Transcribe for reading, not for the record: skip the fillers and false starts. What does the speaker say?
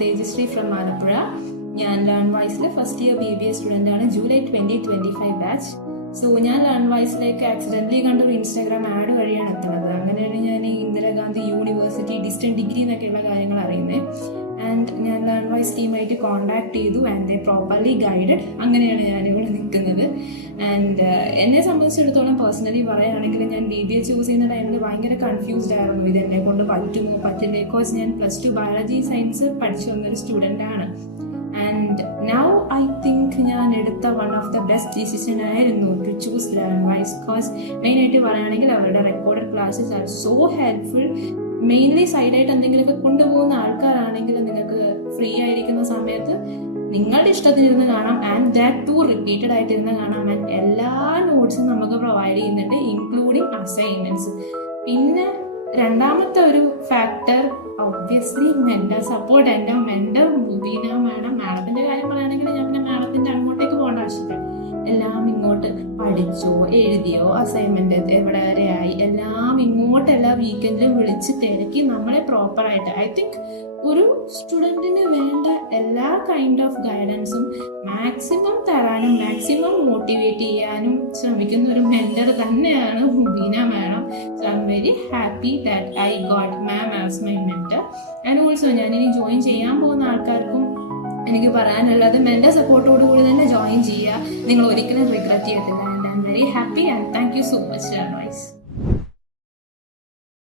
Tejashree from Alappuzha. ഞാൻ ലേൺവൈസിലെ first year BBA student ആണ്. July 2025 batch. So ഞാൻ ലേൺവൈസിലേക്ക് ആക്സിഡൻ്റലി കണ്ടൊരു ഇൻസ്റ്റാഗ്രാം ആഡ് വഴിയാണ് എത്തുന്നത്. അങ്ങനെയാണ് ഞാൻ ഇന്ദിരാഗാന്ധി യൂണിവേഴ്സിറ്റി ഡിസ്റ്റൻറ്റ് ഡിഗ്രി എന്നൊക്കെയുള്ള കാര്യങ്ങൾ അറിയുന്നത്. ആൻഡ് ഞാൻ ലേൺവൈസ് ടീമായിട്ട് കോൺടാക്ട് ചെയ്തു ആൻഡ് ദേ പ്രോപ്പർലി ഗൈഡഡ്. അങ്ങനെയാണ് ഞാനിവിടെ നിൽക്കുന്നത്. ആൻഡ് എന്നെ സംബന്ധിച്ചിടത്തോളം പേഴ്സണലി പറയുകയാണെങ്കിൽ ഞാൻ BBA ചൂസ് ചെയ്യുന്ന ടൈമിൽ ഭയങ്കര കൺഫ്യൂസ്ഡ് ആയിരുന്നു. ഇത് എന്നെ കൊണ്ട് പറ്റുമോ പറ്റില്ല. ബിക്കോസ് ഞാൻ +2 ബയോളജി സയൻസ് പഠിച്ചു വന്നൊരു സ്റ്റുഡൻ്റ് ആണ്. ആൻഡ് നൗ ഐ തിങ്ക് ഞാൻ എടുത്ത one of the best decision ആയിരുന്നു ടു ചൂസ് ലേൺവൈസ്. ബിക്കോസ് മെയിനായിട്ട് പറയുകയാണെങ്കിൽ അവരുടെ recorded classes are so helpful. Mainly സൈഡായിട്ട് എന്തെങ്കിലുമൊക്കെ കൊണ്ടുപോകുന്ന ആൾക്കാരാണെങ്കിൽ നിങ്ങൾക്ക് ഫ്രീ ആയിരിക്കുന്ന സമയത്ത് നിങ്ങളുടെ ഇഷ്ടത്തിനിരുന്ന് കാണാം. ആൻഡ് ദാറ്റ് ടു റിപ്പീറ്റഡ് ആയിട്ടിരുന്ന് കാണാം. ആൻഡ് എല്ലാ നോട്ട്സും നമുക്ക് പ്രൊവൈഡ് ചെയ്യുന്നുണ്ട്, ഇൻക്ലൂഡിങ് അസൈൻമെന്റ്സ്. പിന്നെ രണ്ടാമത്തെ ഒരു ഫാക്ടർ ഒബ്വിയസ്ലി മെന്റർ സപ്പോർട്ട്. എൻ്റെ മെന്റർ മുബീന മാഡം. മാഡത്തിന്റെ കാര്യം പറയുകയാണെങ്കിൽ ഞാൻ പിന്നെ മാഡത്തിന്റെ അങ്ങോട്ടേക്ക് പോകേണ്ട ആവശ്യമില്ല. എല്ലാം ഇങ്ങോട്ട് പഠിച്ചോ എഴുതിയോ അസൈൻമെന്റ് എവിടെ വരെയായി എല്ലാം ഇങ്ങോട്ട് എല്ലാ വീക്കെൻഡിലും വിളിച്ച് തിരക്കി നമ്മളെ പ്രോപ്പറായിട്ട് ഐ തിങ്ക് ഒരു സ്റ്റുഡൻറ്റിന് വേണ്ട എല്ലാ കൈൻഡ് ഓഫ് ഗൈഡൻസും മാക്സിമം തരാനും മാക്സിമം മോട്ടിവേറ്റ് ചെയ്യാനും ശ്രമിക്കുന്ന ഒരു മെന്റർ തന്നെയാണ് Mubeena madam. So I am very happy that I got ma'am as my mentor. And also ഞാനിനി ജോയിൻ ചെയ്യാൻ പോകുന്ന ആൾക്കാർക്കും എനിക്ക് പറയാനുള്ളത് മെന്റർ സപ്പോർട്ടോടുകൂടി തന്നെ ജോയിൻ ചെയ്യുക. നിങ്ങൾ ഒരിക്കലും റിഗ്രറ്റ് ചെയ്യത്തില്ല. And I am very happy and thank you so much Learnwise.